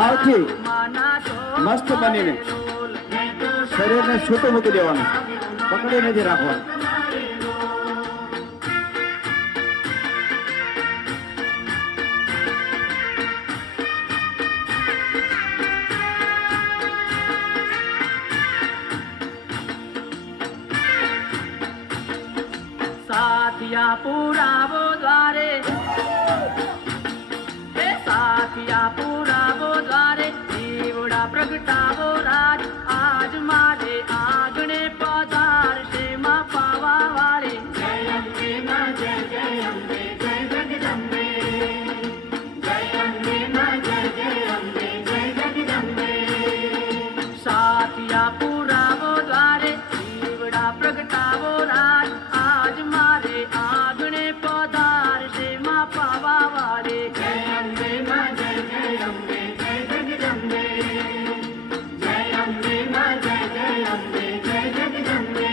ભાવથી મસ્ત બનીને શરીરને છૂટું મૂકી દેવાનું, પકડી નથી રાખવાનું. साथिया पुरावो द्वारे, साथिया पुरावो द्वारे, દીવડા પ્રગટાવો રાજ આજ મારે આંગણે પધારશે માં પાવા વાળે. જય અંબે માં જય જય અંબે જય જગદંબે, જય અંબે માં જય જય અંબે જય જગદંબે. સાથિયા પુરાવો દ્વારે, દીવડા પ્રગટાવો રાજ આજ મારે આંગણે પધારશે માં પાવા વાળે. જય અંબે માં જય જય અંબે જય જગદંબે, જય અંબે માં જય જય અંબે જય જગદંબે.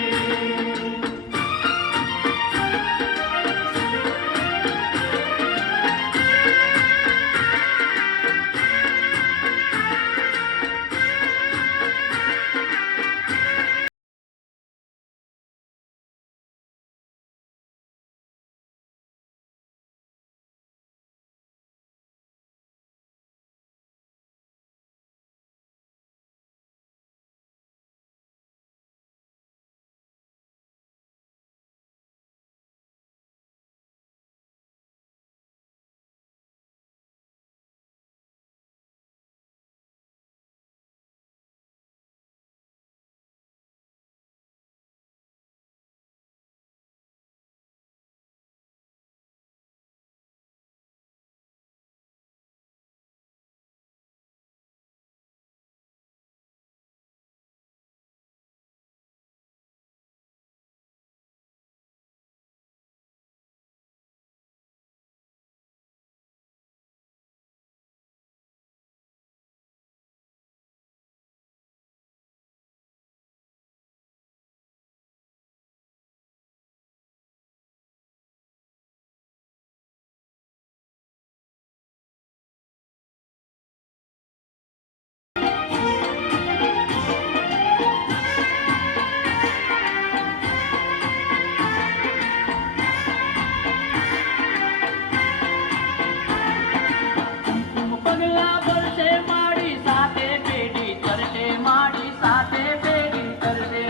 પગલા ભરશે માડી સાથે પેઢી ચરશે, માડી સાથે પેઢી ચરશે,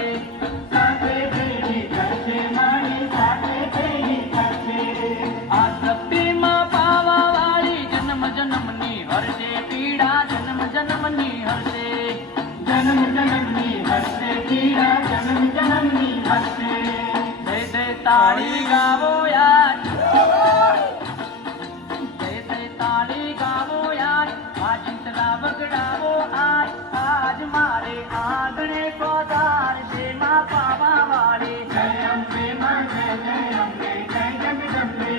સાથે પેઢી ચરશે, માડી સાથે પેઢી ચરશે. આ શક્તિમાં પાવા વાળી જન્મ જન્મની હરશે પીડા, જન્મ જન્મની હરશે, જન્મ જન્મની હરશે પીડા, જન્મ જન્મની હરશે. જય જય તાળી ગાવો યાર, તાળી ગાવો યાર, આ ચિંતલા વગડાવો આજ આજ મારે આંગણે પધારશે માં પાવા વાળે. જય અંબે માં જય જય અંબે જય જગદંબે,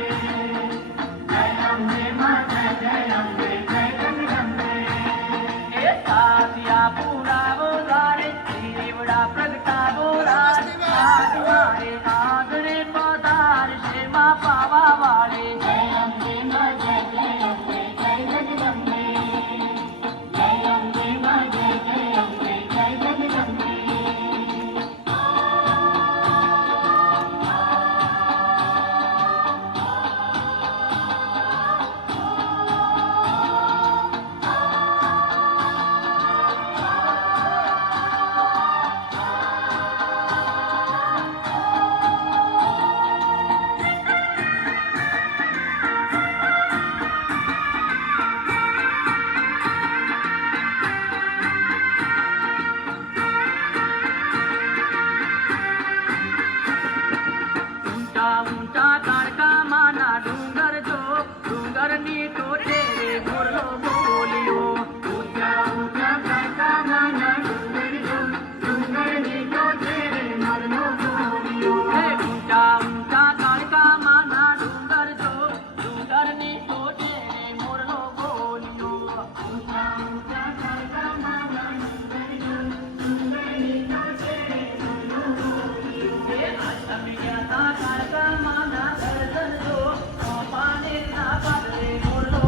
જય અંબે માં જય જય અંબે જય જગદંબે. એ સાથિયા પુરાવો દ્વારે, દીવડા પ્રગટાવો રાજ આજ મારે આંગણે પધારશે માં પાવા વાળે. જય અંબે માં જય જય અંબે જય જગદંબે, જય અંબે માં જય જય અંબે જય જગદંબે. ઊંચા ઊંચા તારકામાંના ડુંગર જો, ડુંગરની ટોચે રે મોરલો બોલ્યો. ઊંચા ઊંચા તારકામાંના ડુંગર જો, ડુંગરની ટોચે રે મોરલો બોલ્યો. ઊંચા ઊંચા તારકામાંના ડુંગર જો, ડુંગરની ટોચે રે મોરલો બોલ્યો. ઊંચા ઊંચા તારકામાંના ડુંગર જો, ડુંગરની ટોચે રે મોરલો બોલ્યો. અષ્ટમી ગયા તારકામાંના દર્શન જો, પાનેરના પાદરે મોરલો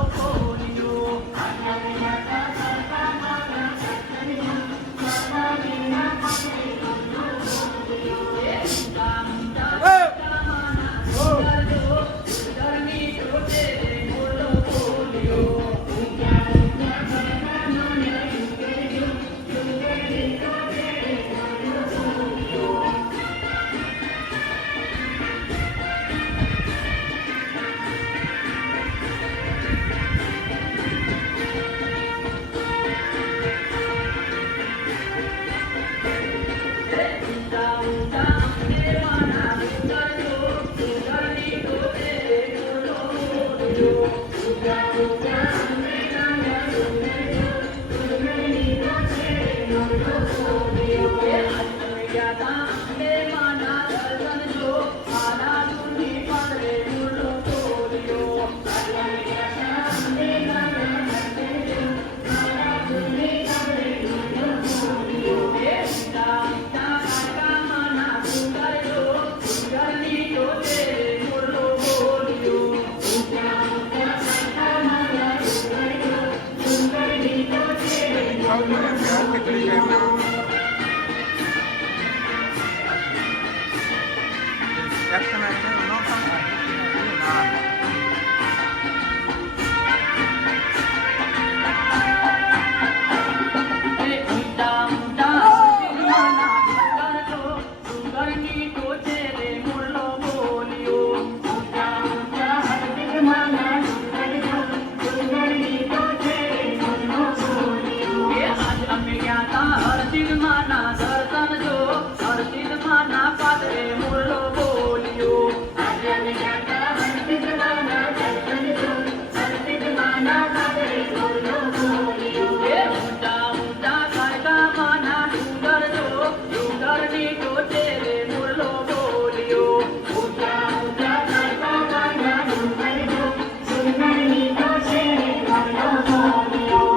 અંબે માના દર્શન જો આના દુની પડે મુરલો બોલ્યો એ સીતા સીતા કાકા માના સુંદર જો સુંદરની તો તેરે મુરલો બોલ્યો એ ઊંચા ઊંચા માના સુંદર જો સુંદરની તો તેરે મુરલો બોલ્યો ઊંચા ઊંચા માના સુંદર જો સુંદરની તો તેરે મુરલો બોલ્યો એ આજ અમે ગયા તા હરસિદ્ધ માના દર્શન જો હરસિદ્ધ માના પાદરે મુરલો બોલ્યો આજ અમે ગયા તા હરસિદ્ધ માના દર્શન જો હરસિદ્ધ માના પાદરે મુરલો બોલ્યો એ ઊંચા ઊંચા કાકા માના ડુંગર જો ડુંગરની ટોચે રે મુરલો બોલ્યો ઊંચા ઊંચા કાકા માના ડુંગર જો ડુંગરની ટોચે રે મુરલો બોલ્યો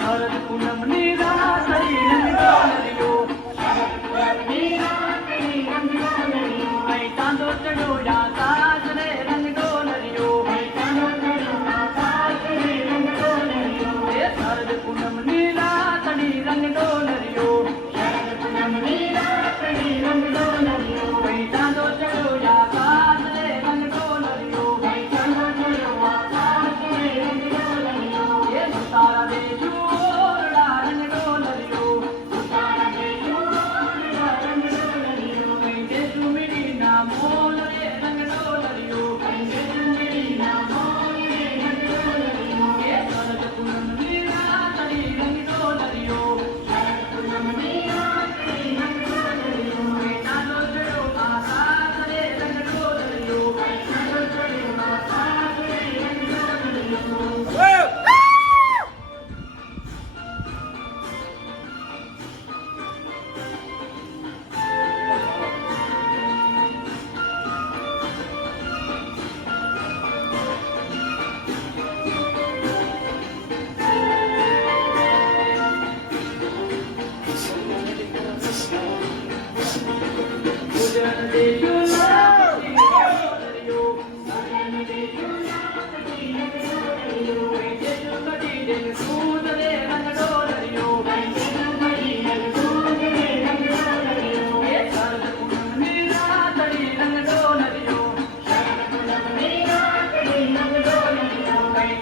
શરદ પૂનમની રાત રંગો ચાંદો ચડ્યો આકાશ રે રંગો નર્યો એ શરદ પૂનમની રાતની રંગો નર્યો ચાંદો ચડ્યો આકાશ રે રંગો નર્યો એ તારા દેશો રંગો નર્યો સુમીના મોલ રે રંગો નર્યો એ શરદ પૂનમની રાતની રંગો નર્યો ચાંદો ચડ્યો આકાશ રે રંગો નર્યો ઉદન દેજો લાગતી નર્યો દેજો કટી દેજ સૂદ રે રંગો નર્યો એ શરદ પૂનમની રાતની રંગો નર્યો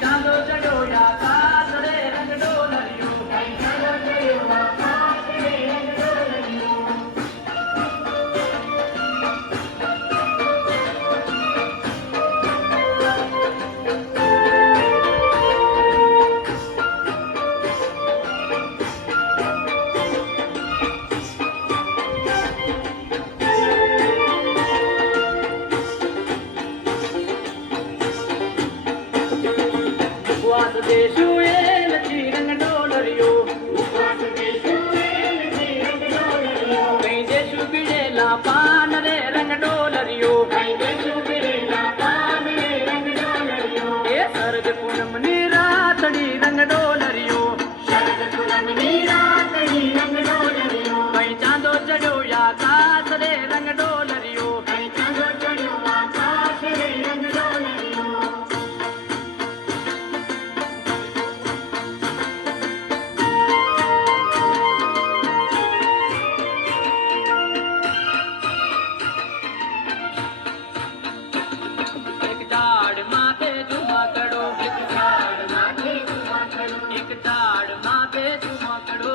ચાંદો ચડ્યો આકાશ રે રંગો નર્યો ઉપવાસ દેશુ એ નથી રંગો નર્યો કઈ દેશુ પીડેલા પાન રે રંગો નર્યો એ શરદ પૂનમની રાતની રંગો નર્યો કઈ ચાંદો ચડ્યો આકાશ રે રંગો નર્યો એક ઝાડ માથે ઝુમકડો એક ઝાડ માથે ઝુમકડો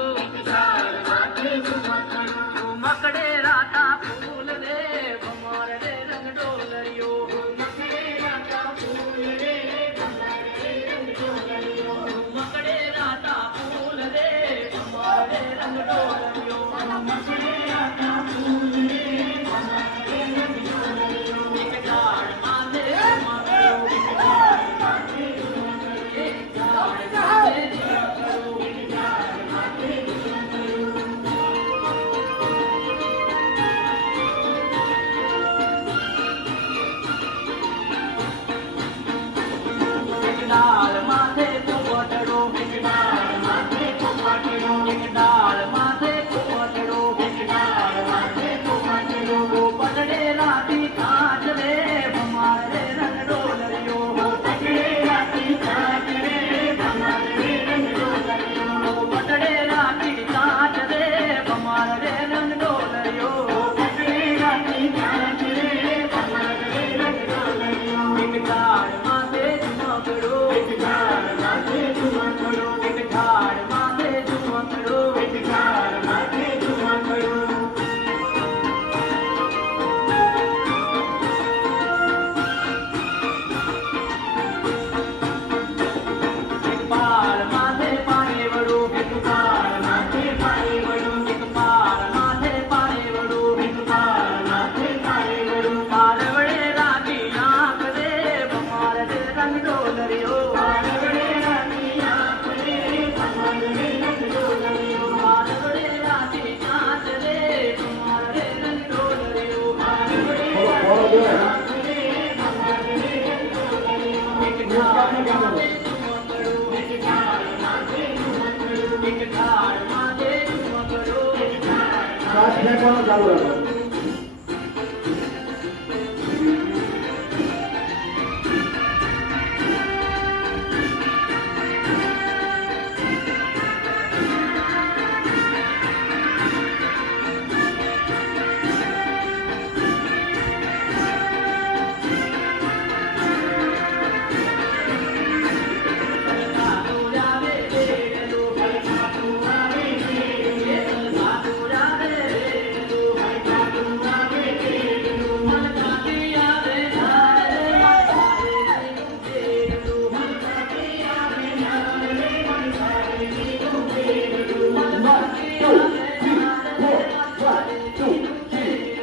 ફેંકવાનું ચાલુ રાખો.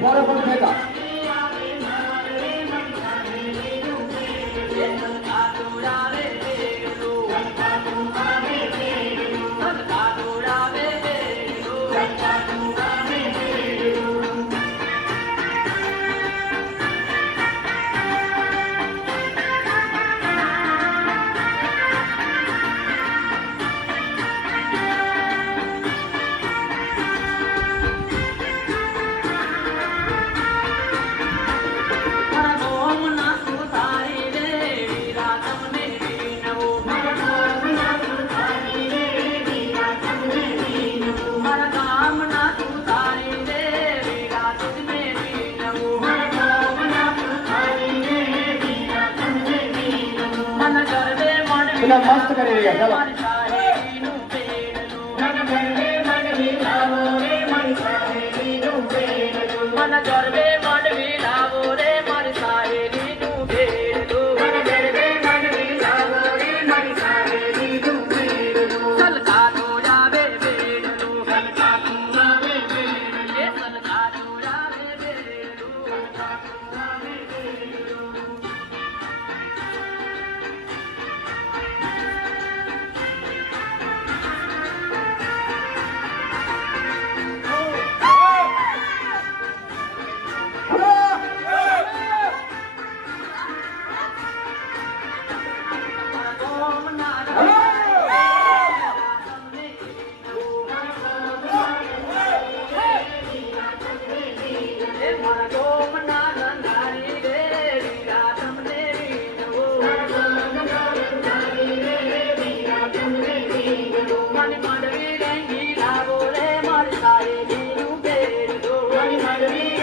બરોબર ફેંકા. પેલા મસ્ત કરી રહ્યા. ચાલો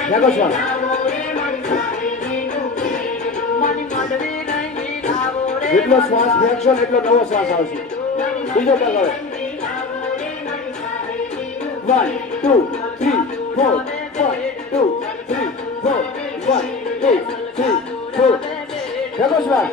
જાગો છો. જેટલો શ્વાસ ફેંકશો ને એટલો નવો શ્વાસ આવશે. બીજો પગ હવે 1 2 3 4 1 2 3 4 1 2 3 4 જાગો શ્વાસ.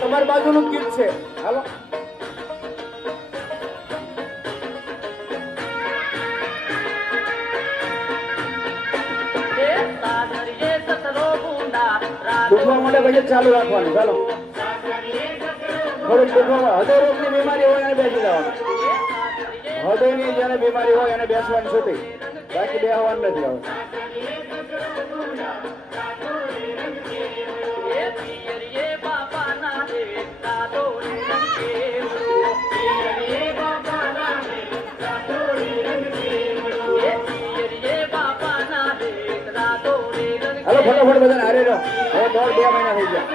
તમારી બાજુનું ગીત છે. હાલો દુખવા માટે પછી ચાલુ રાખવાનું. ચાલો થોડુંક દુખવા હૃદય રોગની બીમારી હોય એને બેસી જવાનું. હૃદયની જેને બીમારી હોય એને બેસવાની છૂટી, બાકી બેસવાનું નથી. હવે હાલો ફટાફટ બધાને હારે રહો. હવે 2 મહિના થઈ ગયા.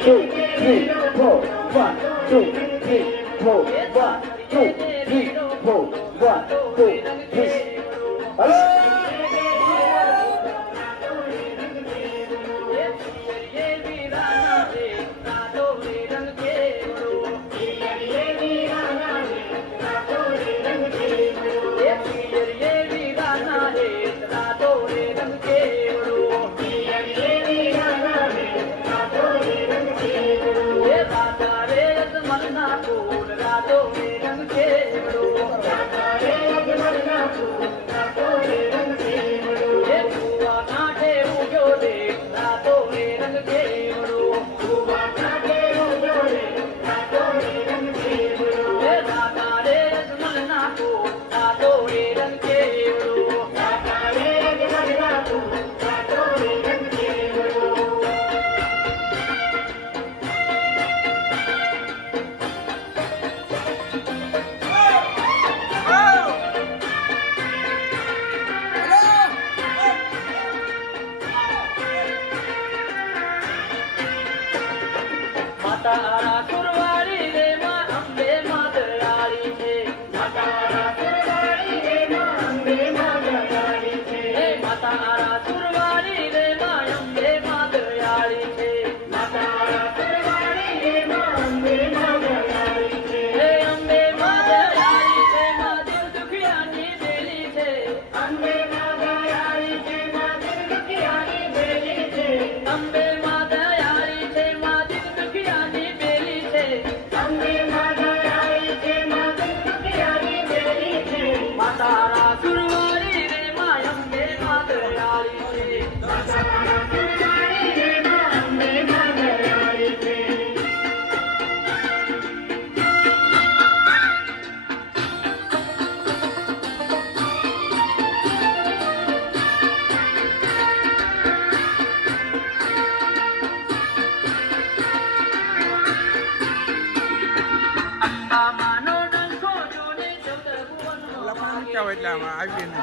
two, three, four, one, two, three, four, one, two, three, four, one, two, three. Hello. તારા સુરવાળી રે માં અંબે માદરાળી છે તારા સુરવાળી રે માં અંબે માદરાળી છે હે તારા સુરવાળી રે માં અંબે માદરાળી છે તારા સુરવાળી રે માં અંબે માદરાળી છે હે અંબે માદરાળી છે માં દિલ દુખિયાની બેલી છે અંબે માદરાળી છે માં દિલ દુખિયાની બેલી છે અંબે માદરાળી છે માં દિલ દુખિયાની બેલી છે અંબે માદરાળી છે માં દિલ દુખિયાની બેલી છે તારા સુરવાળી રે માં અંબે માદરાળી છે તારા સુરવાળી રે માં અંબે માદરાળી છે અંબા માનો ડંકો જોને ચૌદ ભુવનનો વાગે એટલે આમાં આવી ને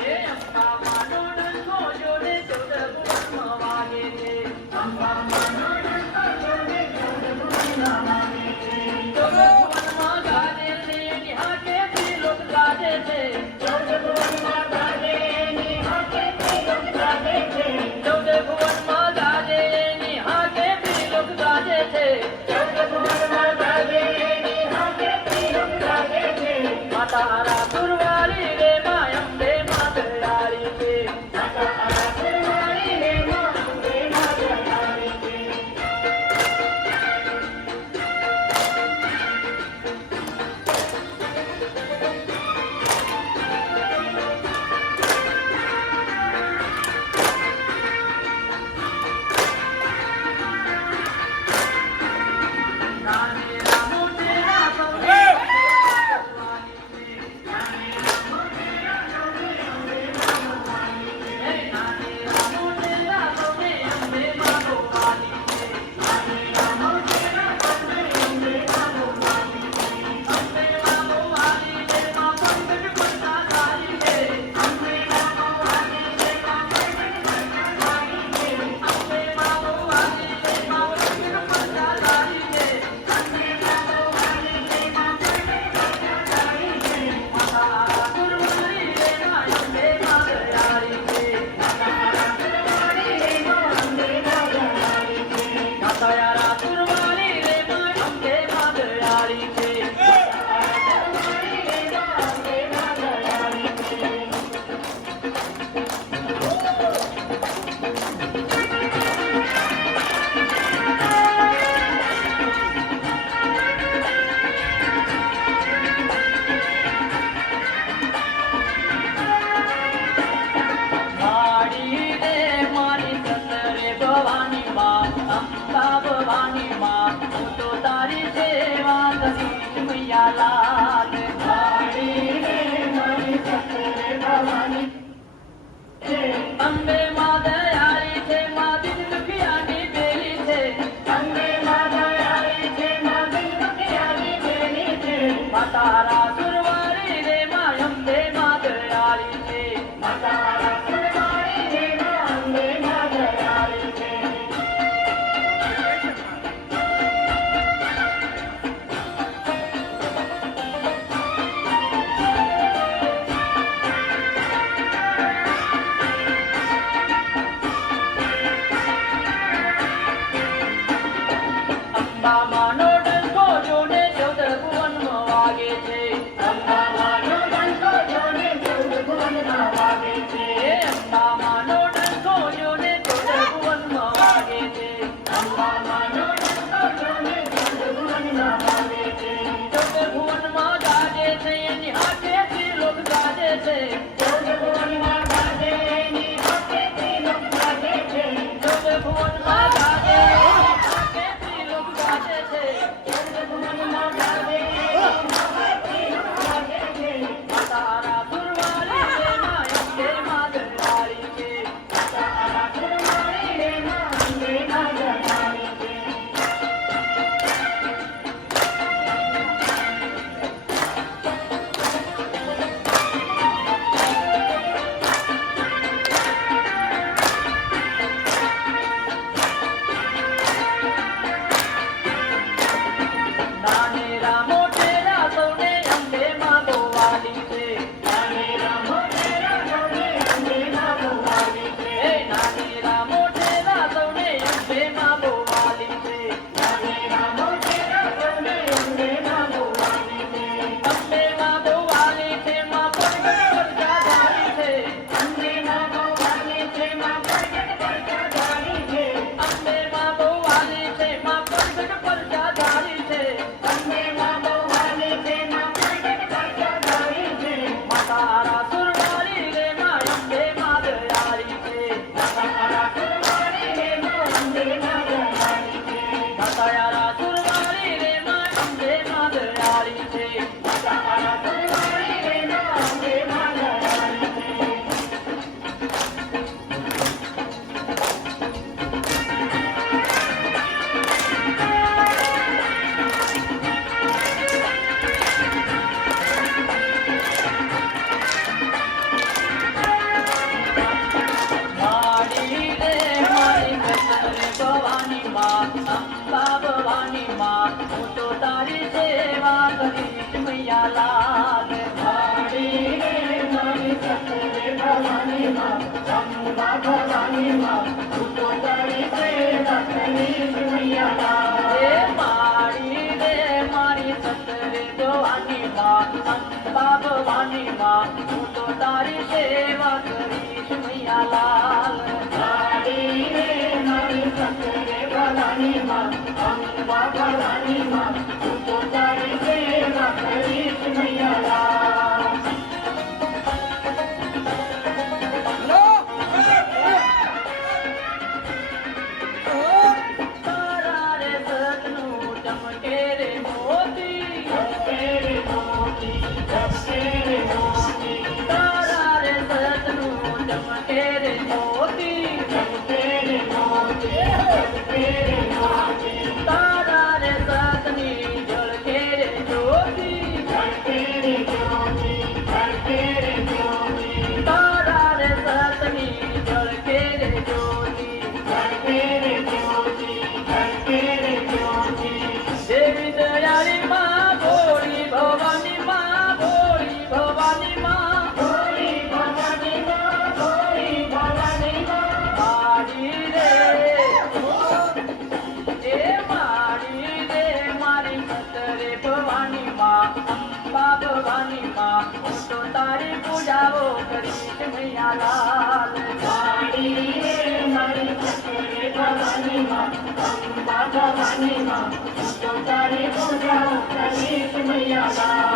હે અંબા માનો ડંકો જોને ચૌદ ભુવનનો વાગે છે અંબા માનો ડંકો જોને ચૌદ ભુવનનો વાગે છે ચૌદ ભુવનમાં ગાજે છે એની હાકેથી લોક ગાજે છે ચૌદ ભુવનમાં ગાજે એની હાકેથી લોક ગાજે છે ચૌદ ભુવનમાં ગાજે એની હાકેથી લોક ગાજે છે ચૌદ ભુવનમાં ગાજે એની હાકેથી લોક ગાજે છે તારા સુરવાળી રે માં અંબે માદરાળી છે તારા સુરવાળી રે માં અંબે માદરાળી છે અંબા ભવાની માં તું તો તારી સેવા કરીશ મૈયા એ મારી રે મારી સતરે જોવાની માં અંબા ભવાની માં તું તો તારી સેવા કરીશ મૈયા લાલ મારી રે મારી સતરે ભવાની માં અંબા ભવાની માં તું તો તારી સેવા કરીશ મૈયા લાલ તારા રે સતનું ચમકે રે મોતી ચમકે રે મોતી ચમકે રે મોતી તારા રે સતનું ચમકે રે મોતી ચમકે રે મોતી ચમકે રે મોતી તારા રે સતની ઝળકે રે જ્યોતિ ઝળકે રે જ્યોતિ ઝળકે રે જ્યોતિ તારા રે સતની ઝળકે રે જ્યોતિ ઝળકે રે જ્યોતિ ઝળકે રે જ્યોતિ દેવી દયાળી માં ભોળી ભવાની માં ભોળી ભવાની માં ભોળી ભવાની માં ભોળી ભવાની માં મારી રે એ મારી રે મારી સતરે ભવાની માં અંબા ભવાની માં હું તો તારી પૂજાઓ કરીશ મૈયા લાલ મારી રે મારી સતરે ભવાની માં અંબા ભવાની માં હું તો તારી પૂજાઓ કરીશ મૈયા લાલ